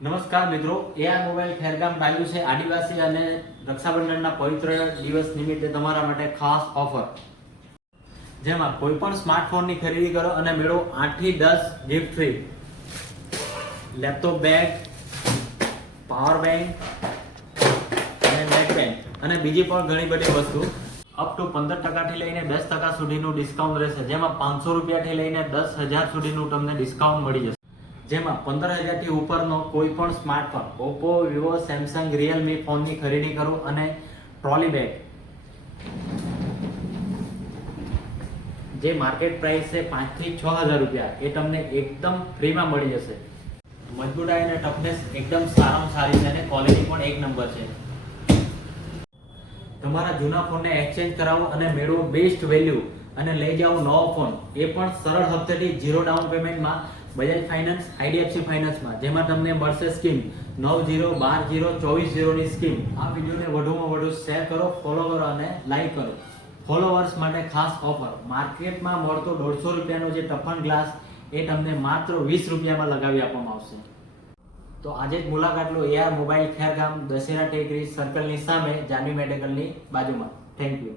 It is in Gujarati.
નમસ્કાર મિત્રો, એઆર મોબાઈલ ખેરગામ લાવ્યું છે આદિવાસી અને રક્ષાબંધનના પવિત્ર દિવસ નિમિત્તે તમારા માટે ખાસ ઓફર, જેમાં કોઈ પણ સ્માર્ટફોનની ખરીદી કરો અને મેળવો 8 થી 10 gift free. Laptop bag, power bank અને નેક બેંક અને બીજી પણ ઘણી બધી વસ્તુ અપ ટુ 15% થી લઈને 10% સુધીનું ડિસ્કાઉન્ટ રહેશે, જેમાં 500 રૂપિયાથી લઈને 10,000 સુધીનું તમને ડિસ્કાઉન્ટ મળી જશે. જેમાં 15,000 થી ઉપરનો કોઈ પણ smartphone Oppo, Vivo, Samsung, Realme ફોનની ખરીદી કરો અને ટ્રોલી બેગ જે માર્કેટ પ્રાઇસ છે 5,000 થી 6,000 રૂપિયા, એ તમને એકદમ ફ્રીમાં મળી જશે. મજબૂતાઈ અને ટફનેસ એકદમ સારામાં સારી છે અને ક્વોલિટી પણ એક નંબર છે. તમારા જૂના ફોનને એક્સચેન્જ કરાવો અને મેળવો બેસ્ટ વેલ્યુ અને લઈ જાઓ નવો ફોન, એ પણ સરળ હપ્તેથી 0 ડાઉન પેમેન્ટમાં બજાજ ફાઇનાન્સ, આઈડીએફસી ફાઇનાન્સમાં, જેમાં તમને મળશે સ્કીમ 90, 12, 24 ની સ્કીમ. આ વિડીયોને વધુમાં વધુ શેર કરો, ફોલો કરો અને લાઈક કરો. ફોલોવર્સ માટે ખાસ ઓફર, માર્કેટમાં મળતો 150 રૂપિયાનો જે ટફન ગ્લાસ એ તમને માત્ર 20 રૂપિયામાં લગાવી આપવામાં આવશે. તો આજે જ મુલાકાત લો એઆર મોબાઈલ ખેરગામ, દશેરા ટેકરી સર્કલની સામે, જાનવી મેડિકલની બાજુમાં. Thank you.